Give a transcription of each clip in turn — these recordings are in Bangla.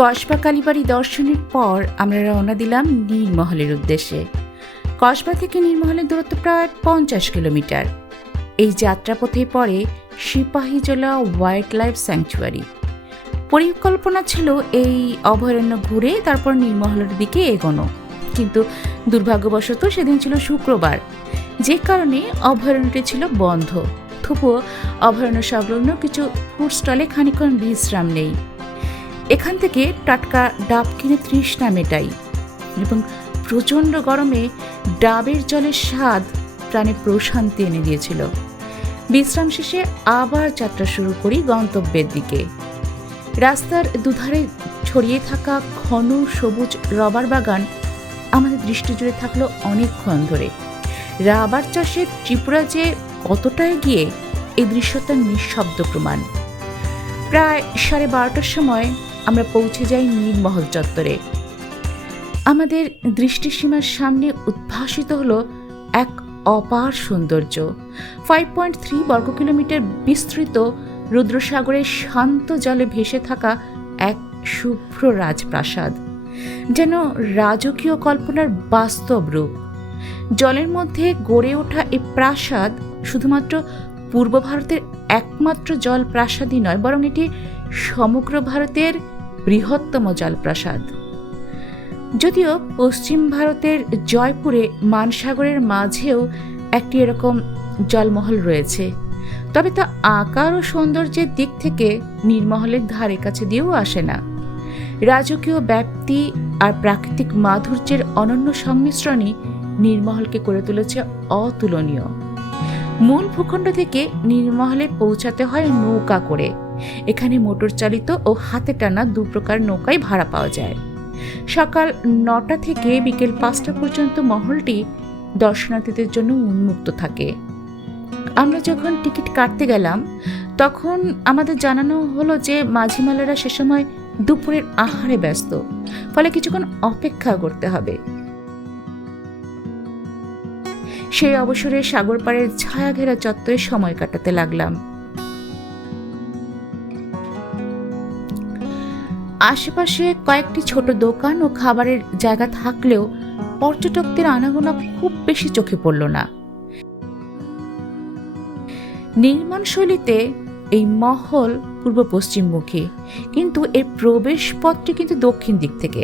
কসবা কালীবাড়ি দর্শনের পর আমরা রওনা দিলাম নীরমহলের উদ্দেশ্যে। কসবা থেকে নীরমহলের দূরত্ব প্রায় 50 কিলোমিটার। এই যাত্রাপথে পড়ে সিপাহীজলা ওয়াইল্ড লাইফ স্যাংচুয়ারি। পরিকল্পনা ছিল এই অভয়ারণ্য ঘুরে তারপর নীরমহলের দিকে এগোনো, কিন্তু দুর্ভাগ্যবশত সেদিন ছিল শুক্রবার, যে কারণে অভয়ারণ্যটি ছিল বন্ধ। তবুও অভয়ারণ্য সংলগ্ন কিছু ফুড স্টলে খানিকক্ষণ বিশ্রাম নেই। এখান থেকে টাটকা ডাব কিনে তৃষ্ণা মেটাই এবং প্রচণ্ড গরমে ডাবের জলের স্বাদ প্রাণে প্রশান্তি এনে দিয়েছিল। বিশ্রাম শেষে আবার যাত্রা শুরু করি গন্তব্যের দিকে। রাস্তার দুধারে ছড়িয়ে থাকা ঘন সবুজ রবার বাগান আমাদের দৃষ্টি জুড়ে থাকলো অনেকক্ষণ ধরে। রাবার চাষে ত্রিপুরা যে কতটা এগিয়ে এই দৃশ্যটার নিঃশব্দ প্রমাণ। প্রায় 12:30টার সময় আমরা পৌঁছে যাই নীরমহল চত্বরে। আমাদের দৃষ্টিসীমার সামনে উদ্ভাসিত হলো এক অপার সৌন্দর্য। 5.3 বর্গ কিলোমিটার বিস্তৃত রুদ্রসাগরের শান্ত জলে ভেসে থাকা এক শুভ্র রাজপ্রাসাদ, যেন রাজকীয় কল্পনার বাস্তব রূপ। জলের মধ্যে গড়ে ওঠা এই প্রাসাদ শুধুমাত্র পূর্ব ভারতের একমাত্র জলপ্রাসাদই নয়, বরং এটি সমগ্র ভারতের বৃহত্তম জলপ্রাসাদ। যদিও পশ্চিম ভারতের জয়পুরে মানসাগরের মাঝেও একটি এরকম জলমহল রয়েছে, তবে তা আকার ও সৌন্দর্যের দিক থেকে নীরমহলের ধারে কাছে দিয়েও আসে না। রাজকীয় ব্যাপ্তি আর প্রাকৃতিক মাধুর্যের অনন্য সংমিশ্রণই নীরমহলকে করে তুলেছে অতুলনীয়। মূল ভূখণ্ড থেকে নীরমহলে পৌঁছাতে হয় নৌকা করে। এখানে মোটর চালিত ও হাতে টানা দু প্রকার নৌকায় ভাড়া পাওয়া যায়। সকাল 9টা থেকে বিকেল 5টা পর্যন্ত মহলটি দর্শনার্থীদের জন্য উন্মুক্ত থাকে। আমরা যখন টিকিট কাটতে গেলাম তখন আমাদের জানানো হলো যে মাঝিমালারা সে সময় দুপুরের আহারে ব্যস্ত, ফলে কিছুক্ষণ অপেক্ষা করতে হবে। সেই অবসরে সাগর পাড়ের ছায়া ঘেরা চত্বরে সময় কাটাতে লাগলাম। আশেপাশে কয়েকটি ছোট দোকান ও খাবারের জায়গা থাকলেও পর্যটকদের আনাগোনা খুব বেশি চোখে পড়ল না। নির্মাণ শৈলীতে এই মহল পূর্ব পশ্চিমমুখী, কিন্তু এর প্রবেশ পথটি কিন্তু দক্ষিণ দিক থেকে।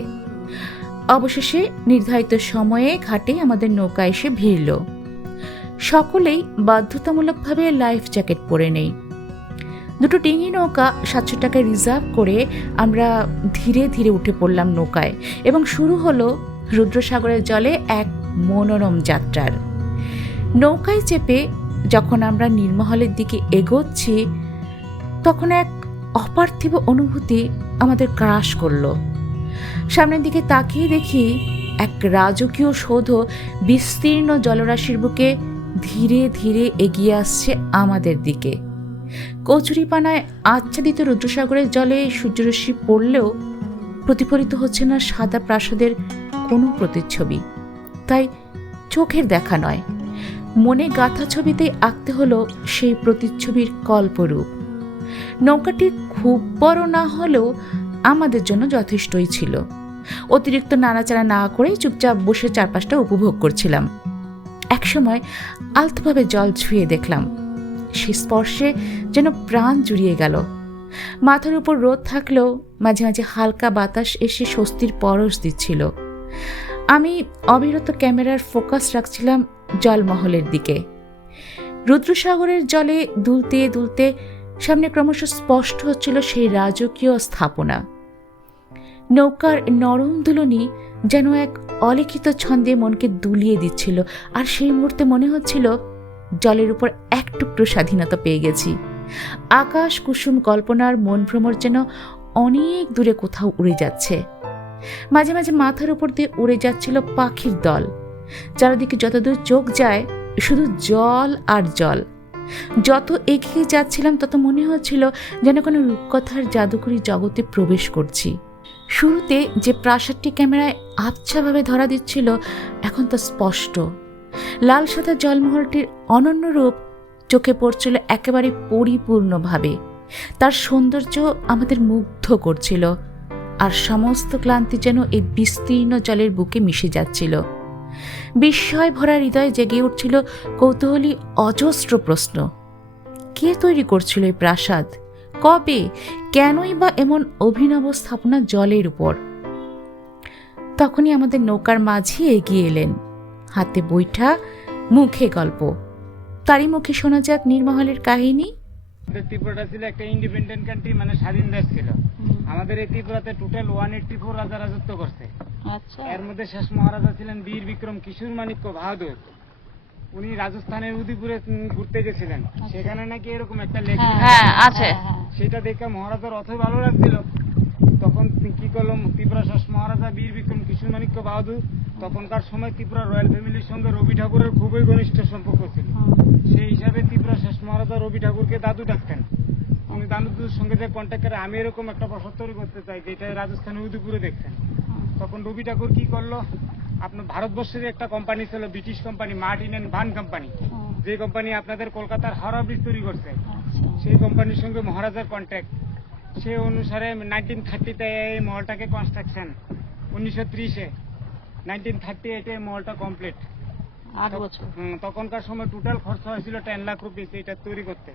অবশেষে নির্ধারিত সময়ে ঘাটে আমাদের নৌকা এসে ভিড়ল। সকলেই বাধ্যতামূলকভাবে লাইফ জ্যাকেট পরে নেই। দুটো ডিঙি নৌকা 700 টাকায় রিজার্ভ করে আমরা ধীরে ধীরে উঠে পড়লাম নৌকায় এবং শুরু হলো রুদ্রসাগরের জলে এক মনোরম যাত্রার। নৌকায় চেপে যখন আমরা নীরমহলের দিকে এগোচ্ছি তখন এক অপার্থিব অনুভূতি আমাদের গ্রাস করল। সামনের দিকে তাকিয়ে দেখি এক রাজকীয় সৌধ বিস্তীর্ণ জলরাশির বুকে ধীরে ধীরে এগিয়ে আসছে আমাদের দিকে। কচুরিপানায় আচ্ছাদিত রুদ্রসাগরের জলে সূর্যরশ্মি পড়লেও প্রতিফলিত হচ্ছে না সাদা প্রাসাদের কোনো প্রতিচ্ছবি। তাই চোখের দেখা নয়, মনে গাঁথা ছবিতে আঁকতে হলো সেই প্রতিচ্ছবির কল্পরূপ। নৌকাটি খুব বড় না হলেও আমাদের জন্য যথেষ্টই ছিল। অতিরিক্ত নাড়াচাড়া না করে চুপচাপ বসে চারপাশটা উপভোগ করছিলাম। একসময় আলতোভাবে জল ছুঁয়ে দেখলাম, সেই স্পর্শে যেন প্রাণ জুড়িয়ে গেল। মাথার উপর রোদ থাকলেও মাঝে মাঝে হালকা বাতাস এসে স্বস্তির পরশ দিচ্ছিল। আমি অবিরত ক্যামেরার ফোকাস রাখছিলাম জলমহলের দিকে। রুদ্রসাগরের জলে দুলতে দুলতে সামনে ক্রমশ স্পষ্ট হচ্ছিল সেই রাজকীয় স্থাপনা। নৌকার নরম দুলনি যেন এক অলিখিত ছন্দে মনকে দুলিয়ে দিচ্ছিল, আর সেই মুহূর্তে মনে হচ্ছিল জলের উপর এক টুকরো স্বাধীনতা পেয়ে গেছি। আকাশ কুসুম কল্পনার মন ভ্রমর যেন অনেক দূরে কোথাও উড়ে যাচ্ছে। মাঝে মাঝে মাথার উপর দিয়ে উড়ে যাচ্ছিল পাখির দল। চারিদিকে যতদূর চোখ যায় শুধু জল আর জল। যত এগিয়ে যাচ্ছিলাম তত মনে হচ্ছিল যেন কোনো রূপকথার জাদুকরী জগতে প্রবেশ করছি। শুরুতে যে প্রাসাদটি ক্যামেরায় আবছাভাবে ধরা দিচ্ছিল এখন তা স্পষ্ট। লাল সাদা জলমহলটির অনন্য রূপ চোখে পড়ছিল একেবারে পরিপূর্ণভাবে। তার সৌন্দর্য আমাদের মুগ্ধ করছিল। আর সমস্ত ক্লান্তি যেন এই বিস্তীর্ণ জলের বুকে মিশে যাচ্ছিল। বিস্ময় ভরা হৃদয়ে জেগে উঠছিল কৌতূহলী অজস্র প্রশ্ন। কে তৈরি করছিল এই প্রাসাদ? কবে? কেনই বা এমন অভিনব স্থাপনা জলের উপর? তখনই আমাদের নৌকার মাঝি এগিয়ে এলেন, হাতে বৈঠা, মুখে গল্প। তারই মুখে শোনা যাক নীরমহলের কাহিনী। ত্রিপুরাটা ছিল একটা ইন্ডিপেন্ডেন্ট কান্ট্রি, মানে স্বাধীন দেশ ছিল। আমাদের এই ত্রিপুরাতে টোটাল 184 রাজা রাজত্ব করছে। আচ্ছা, এর মধ্যে শেষ মহারাজা ছিলেন বীর বিক্রম কিশোর মাণিক্য বাহাদুর। উনি রাজস্থানের উদয়পুরে ঘুরতে গেছিলেন, সেখানে নাকি এরকম একটা লেক হ্যাঁ আছে। সেটা দেখে মহারাজার অথই ভালো লাগছিল। তখন কি করলো ত্রিপুরা শেষ মহারাজা বীর বিক্রম কিশোর মাণিক্য বাহাদুর, তখনকার সময় ত্রিপুরা রয়্যাল ফ্যামিলির সঙ্গে রবি ঠাকুরের খুবই ঘনিষ্ঠ সম্পর্ক ছিল। সেই হিসাবে ত্রিপুরা শেষ মহারাজা রবি ঠাকুরকে দাদু ডাকতেন। উনি দাদুর সঙ্গে যে কন্ট্যাক্ট করে, আমি এরকম একটা প্রাসাদ তৈরি করতে চাই যেটা রাজস্থানের উদয়পুরে দেখছেন। তখন রবি ঠাকুর কি করলো, আপনার ভারতবর্ষের একটা কোম্পানি ছিল, ব্রিটিশ কোম্পানি, মার্টিন অ্যান্ড ভান কোম্পানি, যে কোম্পানি আপনাদের কলকাতার হাওড়া ব্রিজ তৈরি করছে, সেই কোম্পানির সঙ্গে মহারাজার কন্ট্যাক্ট। সে অনুসারে 1930-তে এই মহলটাকে কনস্ট্রাকশন, 1930-এ 1938-এ মহলটা কমপ্লিট। 8 বছর। তখনকার সময় টোটাল খরচ হয়েছিল 10 লাখ রুপিস এটা তৈরি করতে।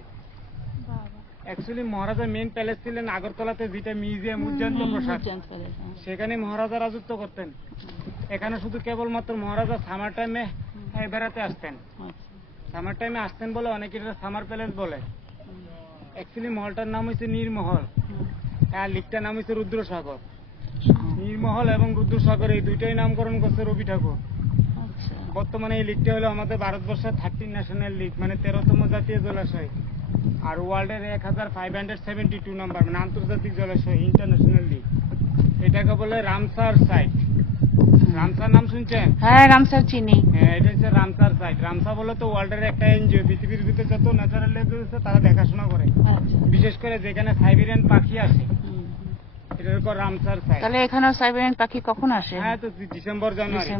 অ্যাকচুয়ালি মহারাজা মেন প্যালেস ছিলেন আগরতলাতে, যেটা মিউজিয়াম উজ্জয়ন্ত প্রসাদ, সেখানে মহারাজা রাজত্ব করতেন। এখানে শুধু কেবলমাত্র মহারাজা সামার টাইমে বেড়াতে আসতেন। সামার টাইমে আসতেন বলে অনেকে এটা সামার প্যালেস বলে। অ্যাকচুয়ালি মহলটার নাম হচ্ছে নীরমহল, আর লিকটার নাম হচ্ছে রুদ্রসাগর। নীরমহল এবং রুদ্রসাগর এই দুইটাই নামকরণ করছে রবি ঠাকুর। বর্তমানে এই লিকটা হলো আমাদের ভারতবর্ষের 13 ন্যাশনাল লিগ, মানে 13তম জাতীয় জলাশয়, আর ওয়ার্ল্ডের 1572 নম্বর, মানে আন্তর্জাতিক জলাশয়, ইন্টারন্যাশনাল লিগ। এটাকে বলে রামসার সাইট। রামসার নাম শুনছেন? হ্যাঁ, রামসার চিনি। হ্যাঁ, এটা হচ্ছে রামসার সাইট। রামসা বলে তো ওয়ার্ল্ডের একটা এনজিও, পৃথিবীর ভিতরে যত ন্যাচারাল লেক আছে তারা দেখাশোনা করে, বিশেষ করে যেখানে সাইবেরিয়ান পাখি আসে, এটার উপর রামসার সাইট। তাহলে এখানে সাইবেরিয়ান পাখি কখন আসে? হ্যাঁ, তো ডিসেম্বর জানুয়ারি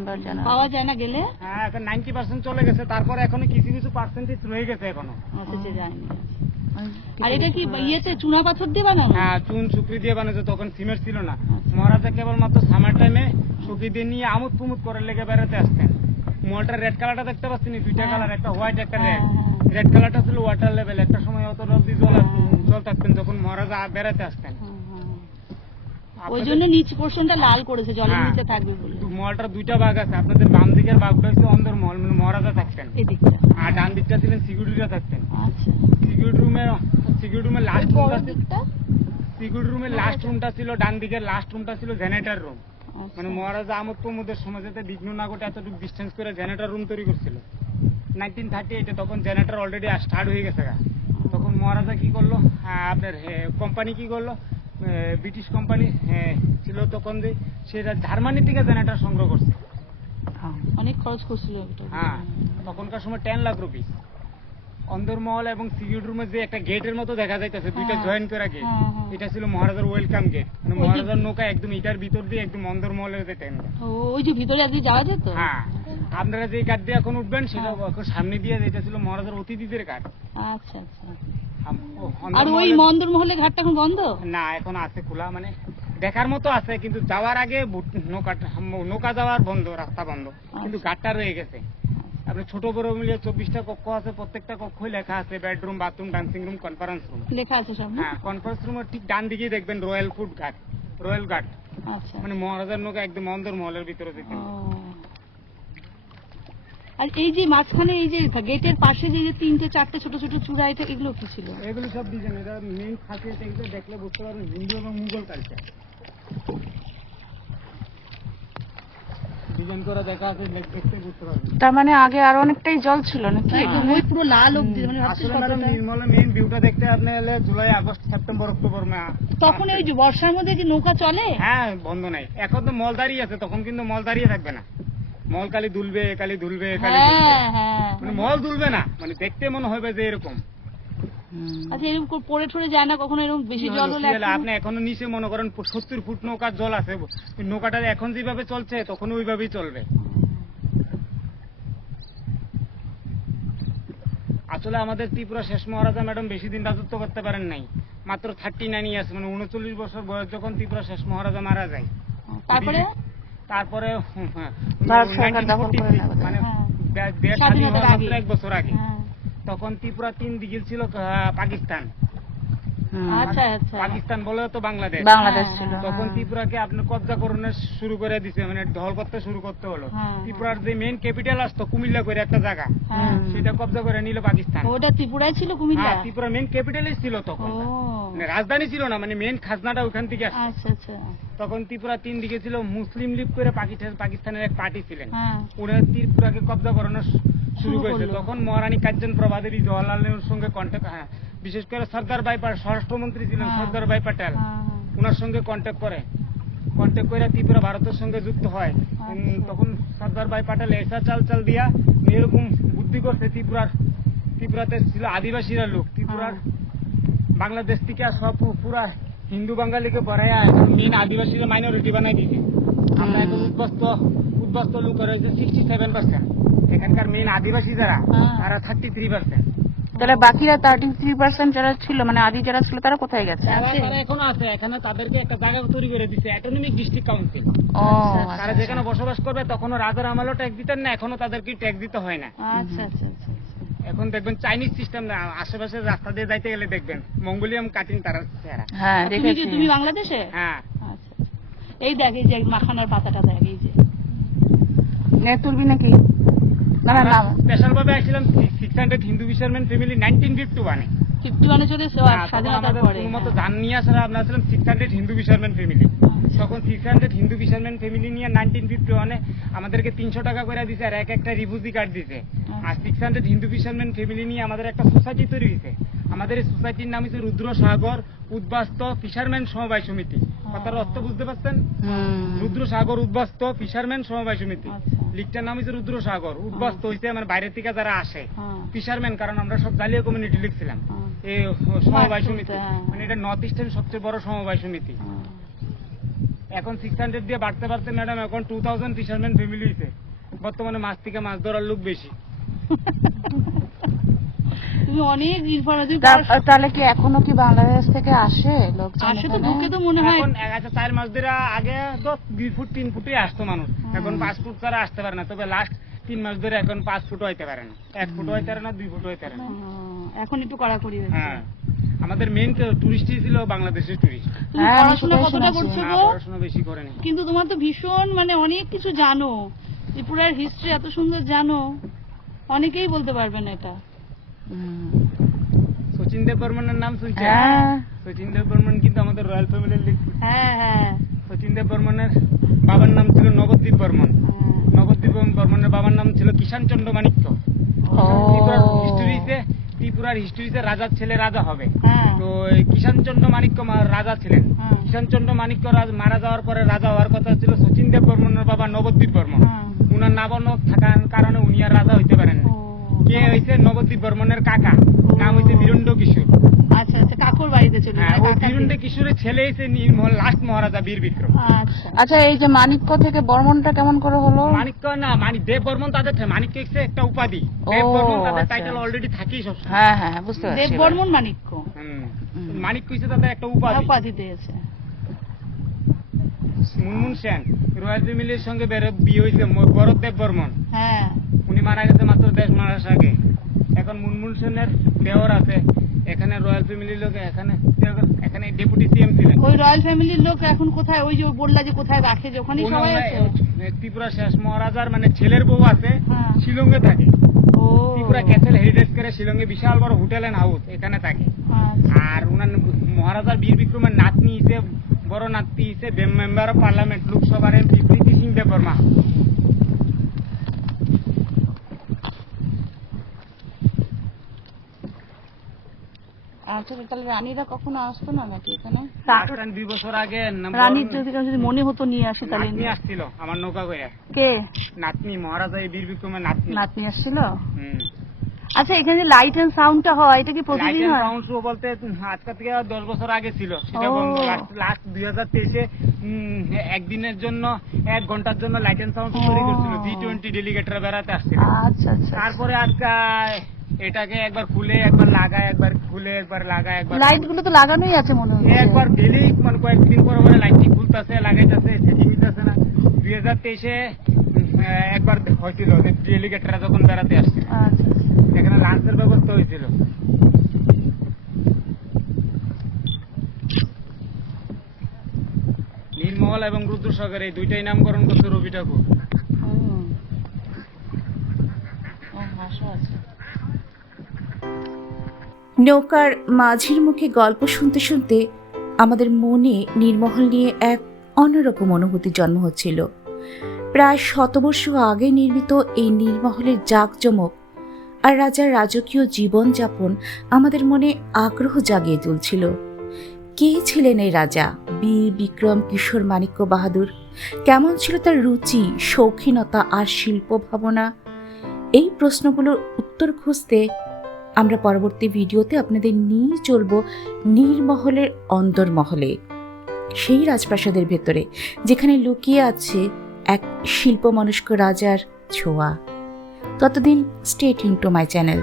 পাওয়া যায় না গেলে। হ্যাঁ, এখন 90% চলে গেছে, তারপর এখনো কিছু কিছু পার্সেন্টেজ রয়ে গেছে এখনো। আর এটা কি ইয়েতে চুনা পাথর দিয়ে বানানো? হ্যাঁ, চুন শুকরি দিয়ে বানাচ্ছে, তখন সিমেন্ট ছিল না। মহারাজা কেবলমাত্র সামার টাইমে শুকরি দিয়ে নিয়ে আমোদ প্রমোদ করে লেগে বেড়াতে আসতেন। মলটার রেড কালারটা দেখতে পাচ্ছেন, দুইটা কালার, একটা হোয়াইট একটা রেড। রেড কালারটা ছিল ওয়াটার লেভেল, একটা সময় অত অব্দি জল থাকতেন যখন মহারাজা বেড়াতে আসতেন। ওই জন্য নিচ পোর্শনটা লাল করেছে, জলের নিচে থাকবে বলে। মলটার দুইটা ভাগ আছে, আপনাদের বাম দিকের ভাগটা হচ্ছে অন্দর মহল, মানে মহারাজা থাকতেন, আর ডান দিকটা ছিলেন সিকিউরিটিরা থাকতেন। আচ্ছা, সিকিউরিটি রুমের লাস্ট রুমটা, সিকিউরিটি রুমের লাস্ট রুমটা ছিল ডান দিকের, লাস্ট রুমটা ছিল জেনারেটর রুম। মানে মহারাজা আমোদ প্রমোদের সময় যাতে বিঘ্ন না ঘটে এতটুকু ডিস্টেন্স করে জেনারেটর রুম তৈরি করছিল 1938-এ। তখন জেনারেটর অলরেডি স্টার্ট হয়ে গেছে। তখন মহারাজা কি করলো, আপনার কোম্পানি কি করলো, ব্রিটিশ কোম্পানি ছিল তখন, যে সেটা জার্মানি থেকে জেনারেটর সংগ্রহ করছে। অনেক খরচ করছিল। হ্যাঁ, তখনকার সময় 10 লাখ রুপিস। অন্দরমহল এবং সিকিউরিটি রুমে যে একটা গেটের মতো দেখা যাইতেছে, দুইটা জয়েন করা গেট, এটা ছিল মহারাজার ওয়েলকাম গেট। মানে মহারাজার নৌকা একদম এটার ভিতর দিয়ে একদম অন্দরমহলের যে ট্রেন। ওই যে ভিতরে আজকে যাওয়া যেত। হ্যাঁ, আপনারা যে ঘাট দিয়ে এখন উঠবেন সেটা সামনে দিয়ে, এটা ছিল মহারাজার অতিথিদের ঘাট। আচ্ছা আচ্ছা। আর ওই মন্দরমহলের ঘাটটা এখন বন্ধ? না, এখন আছে খোলা, মানে দেখার মতো আছে, কিন্তু যাওয়ার আগে নৌকা যাওয়ার বন্ধ, রাস্তা বন্ধ, কিন্তু ঘাটটা রয়ে গেছে। আপনার ছোট বড় মিলিয়ে 24টা কক্ষ আছে, প্রত্যেকটা কক্ষই লেখা আছে bedroom, bathroom, dancing room, conference room লেখা আছে সব। হ্যাঁ, কনফারেন্স রুমের ঠিক ডান দিকেই দেখবেন রয়্যাল ফুড ঘাট, রয়্যাল ঘাট। আচ্ছা, মানে মহারাজার নৌকা একদম অন্দরমহলের ভিতরে দেখবেন। আর এই যে মাঝখানে এই যে গেটের পাশে যে 3-4টে ছোট ছোট চূড়া, এটা এগুলো কি ছিল? এগুলো সব ডিজাইন, এটা মেইন খাসিয়ত, এগুলো দেখলে বুঝতে পারবেন হিন্দু এবং মুঘল কালচার। ডিজাইন করা দেখা আছে, দেখতে বুঝতে পারবেন। তার মানে আগে আরো অনেকটাই জল ছিল নাকি? ওই পুরো লাল অবধি, মানে আসলে ম্যাডাম নির্মলের মেইন ভিউটা দেখতে আপনি এলে জুলাই, আগস্ট, সেপ্টেম্বর, অক্টোবর মাস। তখন এই যে বর্ষার মধ্যে কি নৌকা চলে? হ্যাঁ, বন্ধ নাই। এখন তো মল দাঁড়িয়ে আছে, তখন কিন্তু মল দাঁড়িয়ে থাকবে না, মল খালি দুলবে, খালি দুলবে, খালি মানে মল দুলবে না, মানে দেখতে মনে হবে যে এরকম। আচ্ছা, এরকম পড়ে ঠরে যায় না কখনো এরকম বেশি জল হলে? আপনি এখনো নিচে মনে করেন 70 ফুট নৌকার জল আছে, নৌকাটা এখন যেভাবে চলছে তখন ওইভাবেই চলবে। আসলে আমাদের ত্রিপুরা শেষ মহারাজা ম্যাডাম বেশি দিন রাজত্ব করতে পারেন নাই, মাত্র 39 ইয়ার্স, মানে 39 বছর বয়স যখন ত্রিপুরা শেষ মহারাজা মারা যায়। তারপরে তারপরে ভারত সরকার দখল করে 1946, নেয় বোধহয়। মানে হ্যাঁ। দেশ স্বাধীন স্বাধীনতার হওয়ার আগে। মাত্র 1 বছর আগে, হ্যাঁ। তখন ত্রিপুরা 3 দিকে ছিল পাকিস্তান। আচ্ছা আচ্ছা। পাকিস্তান বলে তো বাংলাদেশ। বাংলাদেশ ছিল। তখন ত্রিপুরাকে আপনি কব্জা করণের শুরু করে দিছে, মানে দখল করতে শুরু করতে হলো। হ্যাঁ। ত্রিপুরার যে মেইন ক্যাপিটাল আসতো কুমিল্লা করে একটা জায়গা, হ্যাঁ। সেটা কব্জা করে নিল পাকিস্তান। ওটা ত্রিপুরায় ছিল কুমিল্লা? হ্যাঁ, ত্রিপুরা মেইন ক্যাপিটালই ছিল তখন, ও মানে রাজধানী ছিল না, মানে মেইন খাজনাটা ওখান থেকে আসতো। আচ্ছা আচ্ছা। তখন ত্রিপুরা 3 দিকে ছিল, মুসলিম লীগ করে পাকিস্তানের এক পার্টি ছিলেন, হ্যাঁ। ওরা ত্রিপুরাকে কব্জা করানো শুরু শুরু করেছে। করলো। তখন মহারানী কার্জন প্রভাদেবী জওয়াহরলাল নেহরুর সঙ্গে কন্ট্যাক্ট, হ্যাঁ, বিশেষ করে সর্দার ভাই স্বরাষ্ট্রমন্ত্রী ছিলেন হ্যাঁ। সর্দার ভাই পাটেল, হ্যাঁ। ওনার সঙ্গে কন্ট্যাক্ট করে ত্রিপুরা ভারতের সঙ্গে যুক্ত হয়। তখন সর্দার ভাই পাটেল এসা চাল দিয়া এরকম বুদ্ধি করছে, ত্রিপুরাতে ছিল আদিবাসীরা লোক, ত্রিপুরার বাংলাদেশ থেকে সব পুরা হিন্দু বাঙালিকে পড়ায় মেন আদিবাসীরা মাইনরিটি বানাই দিয়েছে। আমরা এখন উদ্বাস্ত লোক রয়েছে 67%, এখানকার মেন আদিবাসী যারা হ্যাঁ। তারা 33%। তাহলে বাকিরা 33% যারা ছিল, মানে আদি যারা ছিল, তারা কোথায় গেছে? তারা এখনো আছে, এখানে তাদেরকে একটা জায়গা তৈরি করে দিচ্ছে, অটোনমিক ডিস্ট্রিক্ট কাউন্সিল। ও তারা যেখানে বসবাস করবে, তখনও রাজার আমলেও ট্যাক্স দিতেন না, এখনো তাদেরকে ট্যাক্স দিতে হয় না। আচ্ছা আচ্ছা আচ্ছা। এখন দেখবেন চাইনিজ সিস্টেম, আশেপাশের রাস্তা দিয়ে যাইতে গেলে দেখবেন মঙ্গোলিয়াম কাটিং তারা চেহারা। হ্যাঁ তুমি দেখেছি। কি তুমি বাংলাদেশে? হ্যাঁ, আচ্ছা। এই দেখ, এই যে মাখানার পাতাটা দেখ, এই যে নে তুলবি নাকি? না না না, স্পেশাল ভাবে আসছিলাম 600 হিন্দু ফিশারম্যান ফ্যামিলি 1951-এ। 51-এ চলে তখন স্বাধীনতার আমাদের পরে। কোনোমতো ধান নিয়ে আসার আমরা ছিলাম 600 হিন্দু ফিশারম্যান ফ্যামিলি। তখন 600 হিন্দু ফিশারম্যান ফ্যামিলি নিয়ে 1951-এ আমাদেরকে 300 টাকা করে দিছে, আর একটা রিফিউজি কার্ড দিছে। আর 600 হিন্দু ফিশারম্যান ফ্যামিলি নিয়ে আমাদের একটা সোসাইটি তৈরি হয়েছে। আমাদের এই সোসাইটির নাম হচ্ছে রুদ্র সাগর উদ্বাস্ত ফিশারম্যান সমবায় সমিতি। কথার অর্থ বুঝতে পারছেন? রুদ্র সাগর উদ্বাস্ত ফিশারম্যান সমবায় সমিতি। আচ্ছা। লিগটার নাম হচ্ছে রুদ্র সাগর উদ্বাস্ত হয়েছে, মানে বাইরে থেকে যারা আসে হ্যাঁ। ফিশারম্যান, কারণ আমরা সব জাতীয় কমিউনিটি লিখছিলাম হ্যাঁ। এই সমবায় মাছ সমিতি, ধরতে, হ্যাঁ। মানে এটা নর্থ ইস্টের সবচেয়ে বড় সমবায় সমিতি। হ্যাঁ। এখন 600 দিয়ে বাড়তে বাড়তে ম্যাডাম এখন 2000 ফিশারম্যান ফ্যামিলি হয়েছে। বর্তমানে মাছ থেকে মাছ ধরার লোক বেশি। তুমি অনেক ইনফরমেটিভ। তাহলে কি এখনো কি বাংলাদেশ থেকে আসে লোকজন? আসে তো, এখানে? ঢুকে তো মনে হয়। এখন 4 মাস ধরে আগে তো 2 ফুট 3 ফুটে আসতো মানুষ, এখন 5 ফুট ছাড়া আসতে পারে না। তবে লাস্ট 3 মাস ধরে এখন 5 ফুট হইতে পারে না, 1 ফুট হইতে পারে না, 2 ফুট হইতে পারে না। এখন একটু কড়াকড়ি হয়েছে। হ্যাঁ, আমাদের মেইন টুরিস্টই ছিল বাংলাদেশের টুরিস্ট। তুমি হ্যাঁ, আমি পড়াশোনা সেটাই কতটা শুনেছি। করছো না, গো? পড়াশোনা বেশি করেনি। কিন্তু তোমার তো ভীষণ, মানে অনেক কিছু জানো, ত্রিপুরার হিস্ট্রি এত সুন্দর জানো, অনেকেই বলতে পারবে না এটা। হুম। সচিন দেব বর্মনের নাম শুনছেন? হ্যাঁ। সচিন দেব বর্মন কিন্তু আমাদের রয়্যাল ফ্যামিলির লিগ। হ্যাঁ হ্যাঁ সচিন দেব বর্মনের বাবার নাম ছিল নবদ্বীপ বর্মন। নবদ্বীপ বর্মনের বাবার নাম ছিল কিষান চন্দ্র মাণিক্য। ও। ত্রিপুরার হিস্ট্রিতে রাজার ছেলে রাজা হবে। হ্যাঁ। তো এই কিষান চন্দ্র মাণিক্য রাজা ছিলেন। হ্যাঁ। কিষান চন্দ্র মাণিক্য মারা যাওয়ার পরে রাজা হওয়ার কথা ছিল সচিন দেব বর্মনের বাবা নবদ্বীপ বর্মন। হ্যাঁ। উনার নাবালক থাকার কারণে উনি আর রাজা হইতে পারেন না। ও। কে হয়েছে নবদ্বীপ বর্মনের কাকা, নাম হয়েছে বীরেন্দ্র কিশোর। আচ্ছা আচ্ছা, কাকুর বাড়িতে চলে হ্যাঁ, যায়, ওই কাকার বীরেন্দ্র দিকে। কিশোরের ছেলে হয়েছে লাস্ট মহারাজা বীর বিক্রম। আচ্ছা। আচ্ছা, এই যে মানিক্য থেকে বর্মনটা কেমন করে হলো? মাণিক্য না, দেব বর্মন তাদের মাণিক্য হচ্ছে একটা উপাধি। ও, দেব বর্মন তাদের আচ্ছা। টাইটেল অলরেডি থাকেই সবসময়। হ্যাঁ হ্যাঁ হ্যাঁ, বুঝতে পারছি দেব এবার। বর্মন মাণিক্য মাণিক্য হচ্ছে তাদের একটা উপাধি। উপাধি দিয়েছে। মুনমুন সেন রয়্যাল ফ্যামিলির সঙ্গে বিয়ে হয়েছে ভরত দেব বর্মন। হ্যাঁ। উনি মারা গেছে মাত্র 10 মাস আগে। এখন মুনমুন সেনের দেওর আছে এখানে রয়্যাল ফ্যামিলির লোক, এখানে ডেপুটি সিএম ছিলেন। ওই রয়্যাল ফ্যামিলির লোক এখন কোথায়? ওই যে বললা যে কোথায় রাখে, যে ওখানেই সবাই আছে। ত্রিপুরা শেষ মহারাজার মানে ছেলের বউ আছে, হ্যাঁ। শিলংয়ে থাকে। ও। ত্রিপুরা ক্যাসেল হেরিটেজ করে শিলংয়ে বিশাল বড় হোটেল এন্ড হাউস এখানে থাকে। আচ্ছা। আর উনার মহারাজার বীর বিক্রমের নাতনি হিসেবে বড় নাতনি হিসেবে মেম্বার অফ পার্লামেন্ট লোকসভার এমপি প্রীতি সিং দেব বর্মা। আচ্ছা, তাহলে রানীরা কখনো আসতো না নাকি এখানে? 2 বছর আগে রানীর যদি মনে হতো নিয়ে আসি তাহলে। নাতনি আসছিল আমার নৌকা করে। কে? নাতনি, মহারাজা এই বীর বিক্রমের নাতনি। নাতনি আসছিল। হুম। আচ্ছা, এখানে লাইট এন্ড সাউন্ডটা হয়, এটা কি প্রতিদিন হয়? সাউন্ড শো বলতে আজকে থেকে 10 বছর আগে ছিল, সেটা ও। বন্ধ। লাস্ট 2023-এ একদিনের জন্য 1 ঘন্টার জন্য লাইট এন্ড সাউন্ড শো তৈরি করছিল। G20 ডেলিগেটরা বেড়াতে আসছিল। আচ্ছা আচ্ছা। তারপরে আজকে এটাকে একবার খুলে একবার লাগায়, একবার খুলে একবার লাগায়, একবার লাইট গুলো তো লাগানোই আছে মনে হচ্ছে। একবার ডেলি মানে কয়েকদিন পরে পরে লাইটটি খুলতেছে, লাগাইতেছে, সেটিং নিতেছে না। 2023-এ একবার হয়েছিল যে ডেলিগেটরা যখন বেড়াতে আসছে, আচ্ছা এখানে লাঞ্চের ব্যবস্থা হয়েছিল। নীলমহল এবং রুদ্রসাগর এই দুইটাই নামকরণ করছে রবি ঠাকুর। ভাষা আছে। নৌকার মাঝির মুখে গল্প শুনতে শুনতে আমাদের মনে নীরমহল নিয়ে এক অন্যরকম অনুভূতি জন্ম হচ্ছিল। প্রায় 100 বর্ষ আগে নির্মিত এই নীরমহলের জাঁকজমক আর রাজার রাজকীয় জীবনযাপন আমাদের মনে আগ্রহ জাগিয়ে তুলছিল। কে ছিলেন এই রাজা? বীর বিক্রম কিশোর মাণিক্য বাহাদুর? কেমন ছিল তার রুচি, শৌখিনতা আর শিল্প ভাবনা? এই প্রশ্নগুলোর উত্তর খুঁজতে আমরা পরবর্তী ভিডিওতে আপনাদের নিয়ে চলব নীরমহলের অন্দরমহলে, সেই রাজপ্রাসাদের ভেতরে যেখানে লুকিয়ে আছে এক শিল্পমনস্ক রাজার ছোঁয়া। ততদিন stay tune to my channel.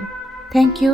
Thank you.